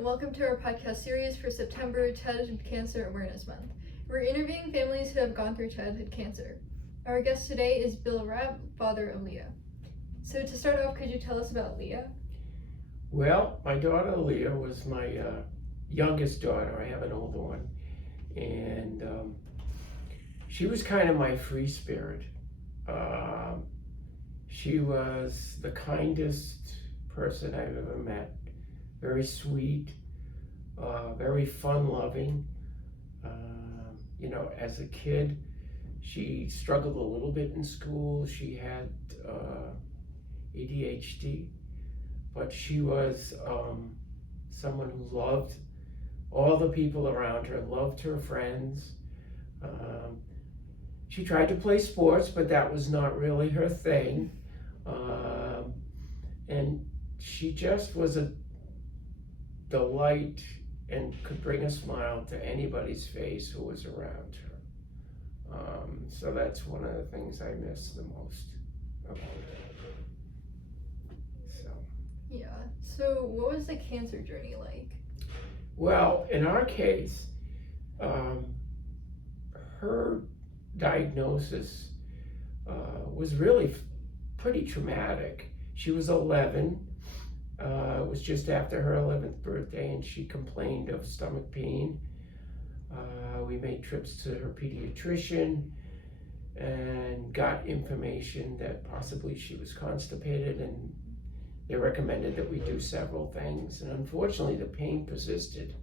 and welcome to our podcast series for September Childhood Cancer Awareness Month. We're interviewing families who have gone through childhood cancer. Our guest today is Bill Rapp, father of Leah. So to start off, could you tell us about Leah? Well, my daughter Leah was my youngest daughter. I have an older one. And she was kind of my free spirit. She was the kindest person I've ever met. Very sweet, very fun-loving. As a kid, she struggled a little bit in school. She had ADHD, but she was someone who loved all the people around her, loved her friends. She tried to play sports, but that was not really her thing. And she just was a delight and could bring a smile to anybody's face who was around her. So that's one of the things I miss the most about her. Yeah. So what was the cancer journey like? Well, in our case, her diagnosis was really pretty traumatic. She was 11. It was just after her 11th birthday, and she complained of stomach pain. We made trips to her pediatrician and got information that possibly she was constipated, and they recommended that we do several things. And unfortunately, the pain persisted.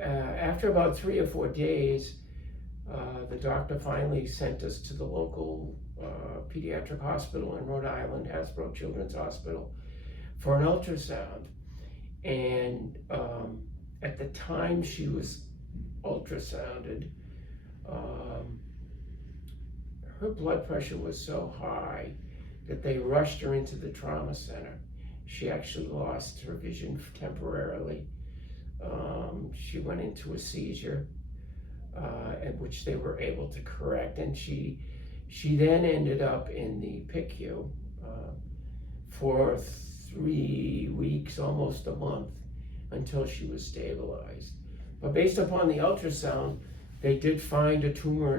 After about 3 or 4 days, the doctor finally sent us to the local pediatric hospital in Rhode Island, Hasbro Children's Hospital, for an ultrasound. And at the time she was ultrasounded, her blood pressure was so high that they rushed her into the trauma center. She actually lost her vision temporarily. She went into a seizure, at which they were able to correct, and she then ended up in the PICU for 3 weeks, almost a month, until she was stabilized. But based upon the ultrasound, they did find a tumor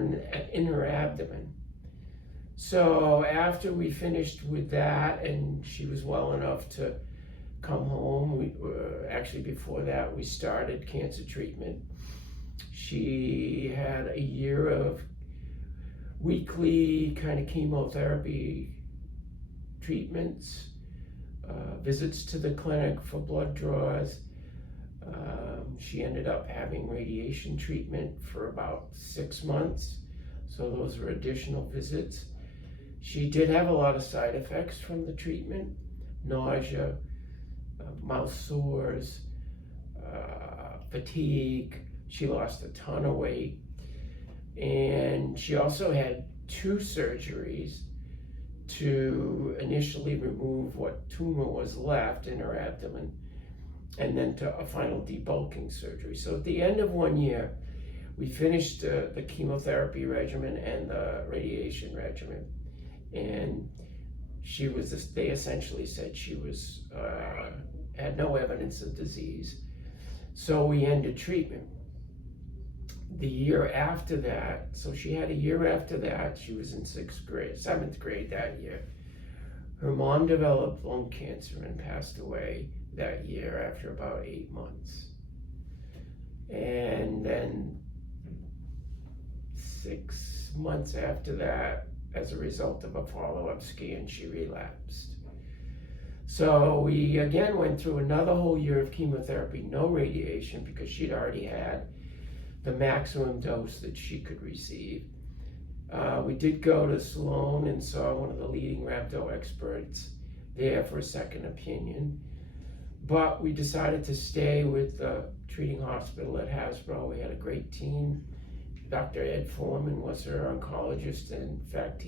in her abdomen. So after we finished with that, and she was well enough to come home, actually before that, we started cancer treatment. She had a year of weekly kind of chemotherapy treatments, visits to the clinic for blood draws. She ended up having radiation treatment for about 6 months, so those were additional visits. She did have a lot of side effects from the treatment: nausea, mouth sores, fatigue. She lost a ton of weight, and she also had 2 surgeries to initially remove what tumor was left in her abdomen, and then to a final debulking surgery. So at the end of 1 year, we finished the chemotherapy regimen and the radiation regimen, and they essentially said she was had no evidence of disease. So we ended treatment. The year after that, so she had a year after that, she was in 7th grade that year. Her mom developed lung cancer and passed away that year after about 8 months. And then 6 months after that, as a result of a follow-up scan, she relapsed. So we again went through another whole year of chemotherapy, no radiation, because she'd already had the maximum dose that she could receive. We did go to Sloan and saw one of the leading rhabdo experts there for a second opinion, but we decided to stay with the treating hospital at Hasbro. We had a great team. Dr. Ed Foreman was her oncologist, and in fact,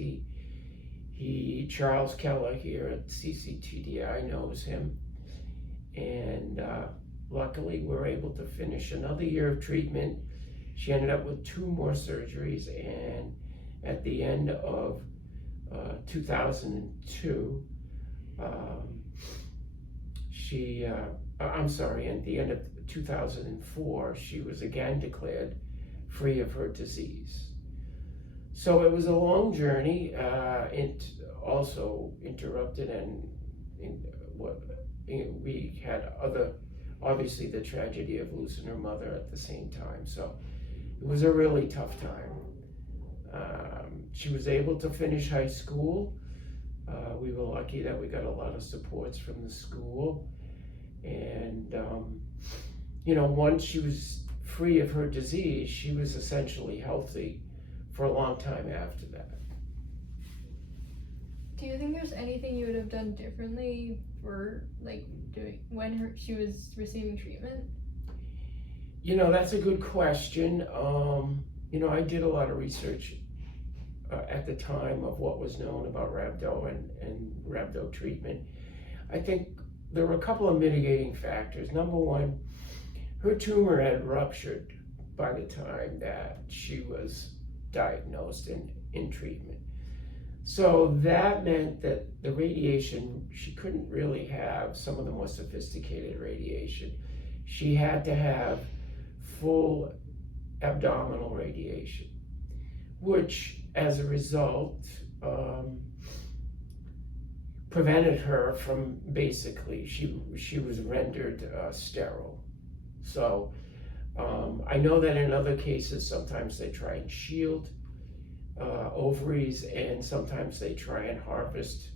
Charles Keller here at cc-TDI knows him. And luckily, we were able to finish another year of treatment. She ended up with 2 more surgeries, and at the end of 2002, she I'm sorry, at the end of 2004, she was again declared free of her disease. So it was a long journey. It also interrupted, and we had obviously the tragedy of losing her mother at the same time. So it was a really tough time. She was able to finish high school. We were lucky that we got a lot of supports from the school. And, once she was free of her disease, she was essentially healthy for a long time after that. Do you think there's anything you would have done differently for doing when she was receiving treatment? That's a good question. I did a lot of research at the time of what was known about rhabdo and rhabdo treatment. I think there were a couple of mitigating factors. Number one, her tumor had ruptured by the time that she was diagnosed and in treatment. So that meant that the radiation, she couldn't really have some of the more sophisticated radiation. She had to have full abdominal radiation, which as a result prevented her from basically, she was rendered sterile. So I know that in other cases, sometimes they try and shield ovaries, and sometimes they try and harvest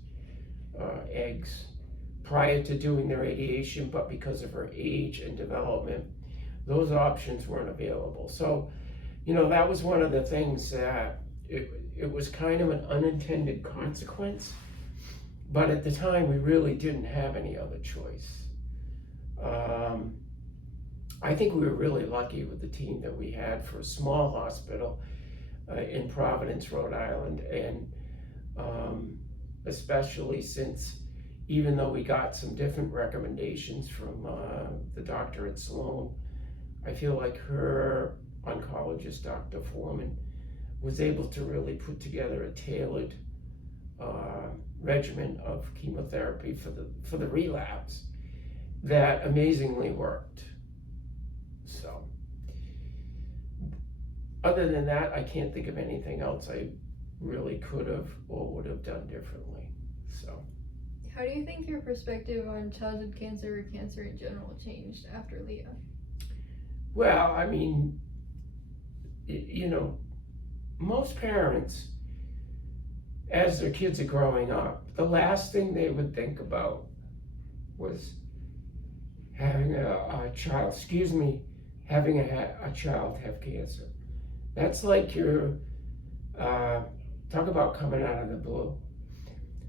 eggs prior to doing the radiation, but because of her age and development, those options weren't available. So, that was one of the things that it was kind of an unintended consequence, but at the time we really didn't have any other choice. I think we were really lucky with the team that we had for a small hospital in Providence, Rhode Island, and especially since even though we got some different recommendations from the doctor at Sloan, I feel like her oncologist, Dr. Foreman, was able to really put together a tailored regimen of chemotherapy for the relapse that amazingly worked. So, other than that, I can't think of anything else I really could have or would have done differently. So, how do you think your perspective on childhood cancer or cancer in general changed after Leah? Well, I mean, most parents, as their kids are growing up, the last thing they would think about was having a child have cancer. That's like talk about coming out of the blue.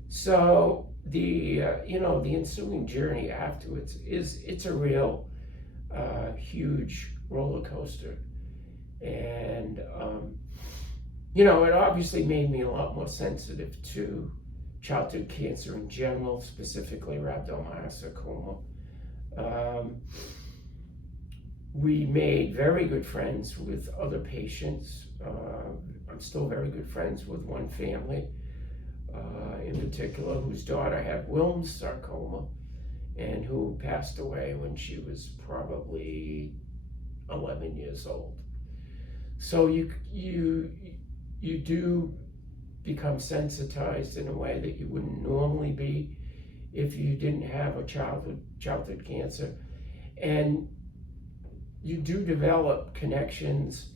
So the ensuing journey afterwards it's a real huge roller coaster, and it obviously made me a lot more sensitive to childhood cancer in general, specifically rhabdomyosarcoma. We made very good friends with other patients. I'm still very good friends with one family in particular whose daughter had Wilms sarcoma and who passed away when she was probably 11 years old. So you do become sensitized in a way that you wouldn't normally be if you didn't have a childhood cancer. And you do develop connections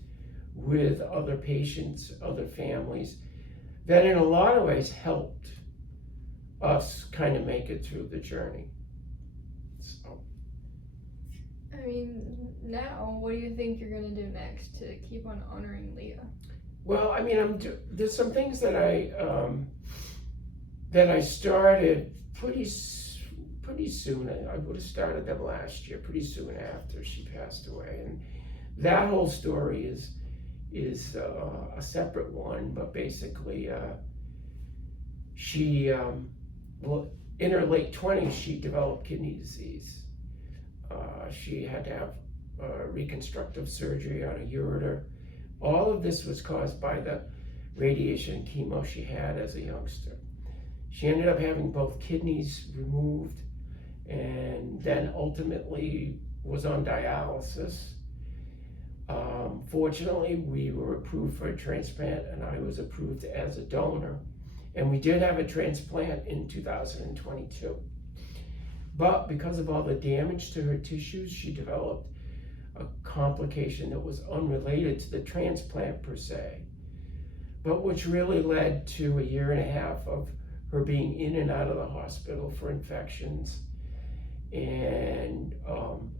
with other patients, other families, that in a lot of ways helped us kind of make it through the journey. So, I mean, now, what do you think you're going to do next to keep on honoring Leah? Well, I mean, there's some things that I started pretty soon. I would have started them last year, pretty soon after she passed away, and that whole story is a separate one. But basically, she in her late 20s, she developed kidney disease. She had to have reconstructive surgery on a ureter. All of this was caused by the radiation and chemo she had as a youngster. She ended up having both kidneys removed and then ultimately was on dialysis. Fortunately, we were approved for a transplant, and I was approved as a donor. And we did have a transplant in 2022. But because of all the damage to her tissues, she developed a complication that was unrelated to the transplant per se, but which really led to a 1.5 years of her being in and out of the hospital for infections. And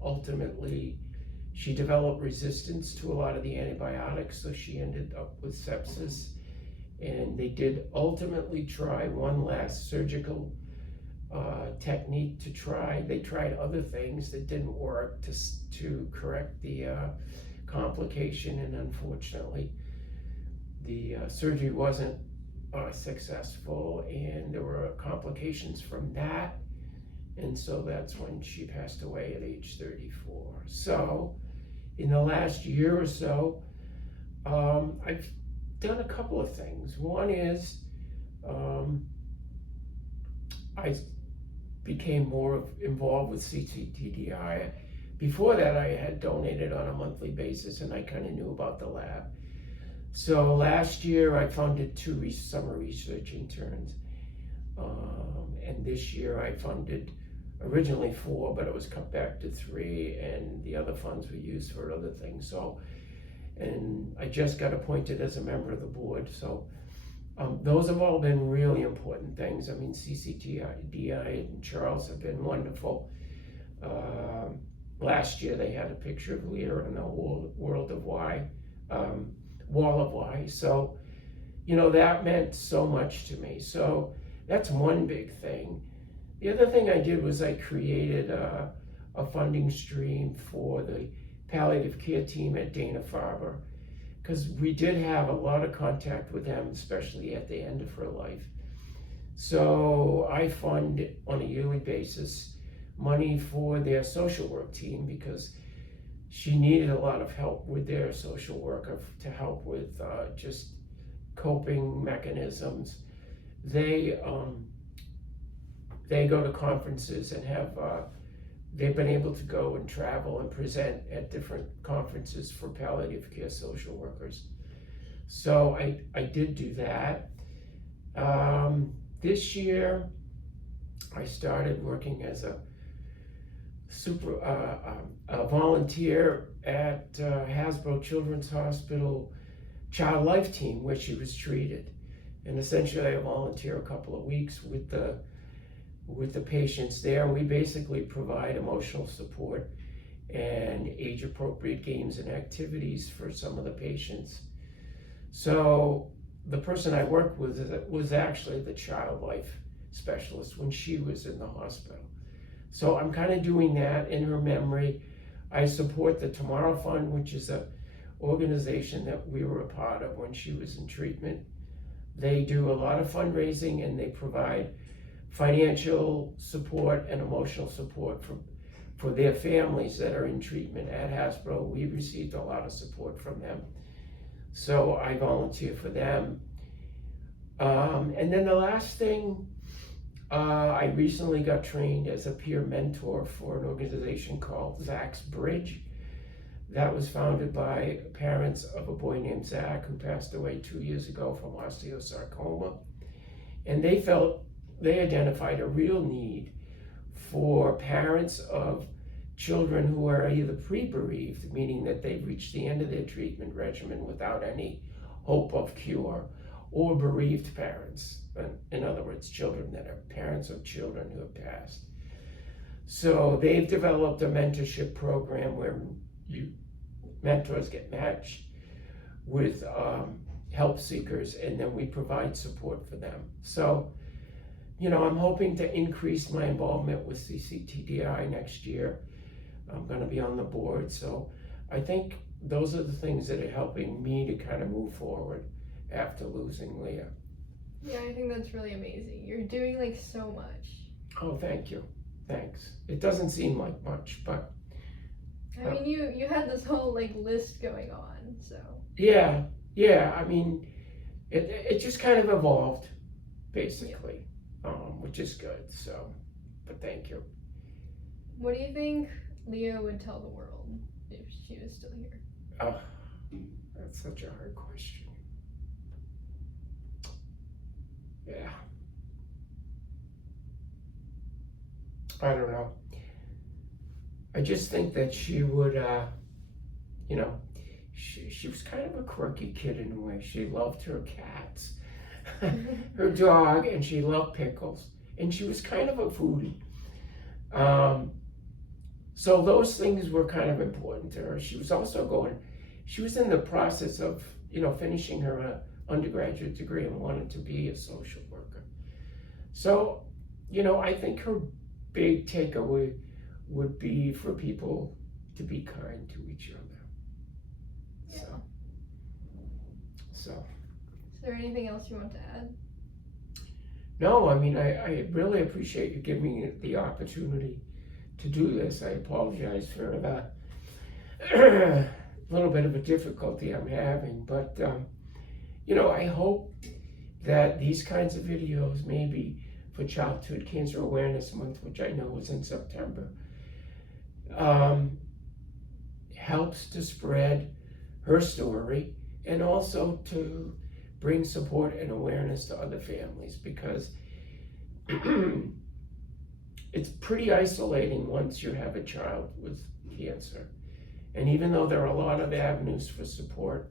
ultimately, she developed resistance to a lot of the antibiotics, so she ended up with sepsis. And they did ultimately try one last surgical technique to try. They tried other things that didn't work to correct the complication, and unfortunately, the surgery wasn't successful, and there were complications from that. And so that's when she passed away at age 34. So in the last year or so, I've done a couple of things. One is I became more involved with cc-TDI. Before that, I had donated on a monthly basis, and I kind of knew about the lab. So last year, I funded 2 summer research interns. And this year, I funded originally 4, but it was cut back to 3, and the other funds were used for other things. So, and I just got appointed as a member of the board. So those have all been really important things. I mean, cc-TDI and Charles have been wonderful. Last year they had a picture of Leah in the World of Why, Wall of Why. So, you know, that meant so much to me. So that's one big thing. The other thing I did was I created a funding stream for the palliative care team at Dana-Farber, because we did have a lot of contact with them, especially at the end of her life. So I fund on a yearly basis money for their social work team, because she needed a lot of help with their social worker to help with just coping mechanisms. They go to conferences and have they've been able to go and travel and present at different conferences for palliative care social workers. So I did do that. This year, I started working as a volunteer at Hasbro Children's Hospital Child Life Team, where she was treated. And essentially, I volunteer a couple of weeks with the patients there. We basically provide emotional support and age-appropriate games and activities for some of the patients. So the person I worked with was actually the child life specialist when she was in the hospital. So I'm kind of doing that in her memory. I support the Tomorrow Fund, which is an organization that we were a part of when she was in treatment. They do a lot of fundraising, and they provide financial support and emotional support for their families that are in treatment at Hasbro. We received a lot of support from them. So I volunteer for them. And then the last thing, I recently got trained as a peer mentor for an organization called Zach's Bridge. That was founded by parents of a boy named Zach who passed away 2 years ago from osteosarcoma. And they identified a real need for parents of children who are either pre-bereaved, meaning that they've reached the end of their treatment regimen without any hope of cure, or bereaved parents. In other words, children that are parents of children who have passed. So they've developed a mentorship program where mentors get matched with help seekers, and then we provide support for them. So, you know, I'm hoping to increase my involvement with cc-TDI next year. I'm going to be on the board. So I think those are the things that are helping me to kind of move forward after losing Leah. Yeah, I think that's really amazing. You're doing like so much. Oh, thank you. Thanks. It doesn't seem like much, but I mean, you had this whole like list going on, so. Yeah. I mean, it just kind of evolved, basically, which is good. So, but thank you. What do you think Leah would tell the world if she was still here? Oh, that's such a hard question. Yeah. I don't know. I just think that she would, you know, she was kind of a quirky kid in a way. She loved her cats, her dog, and she loved pickles. And she was kind of a foodie. So those things were kind of important to her. She was in the process of, finishing her undergraduate degree and wanted to be a social worker. So, I think her big takeaway would be for people to be kind to each other. Yeah. So. Is there anything else you want to add? No, I mean, I really appreciate you giving me the opportunity to do this. I apologize for the little bit of a difficulty I'm having, but I hope that these kinds of videos, maybe for Childhood Cancer Awareness Month, which I know is in September, helps to spread her story and also to bring support and awareness to other families, because it's pretty isolating once you have a child with cancer. And even though there are a lot of avenues for support,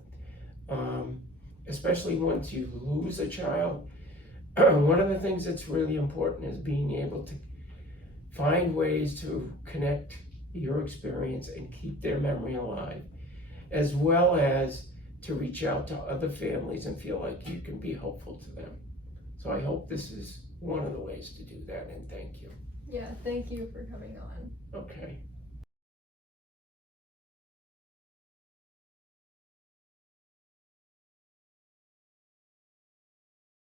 especially once you lose a child, one of the things that's really important is being able to find ways to connect your experience and keep their memory alive, as well as to reach out to other families and feel like you can be helpful to them. So I hope this is one of the ways to do that, and thank you. Yeah, thank you for coming on. Okay.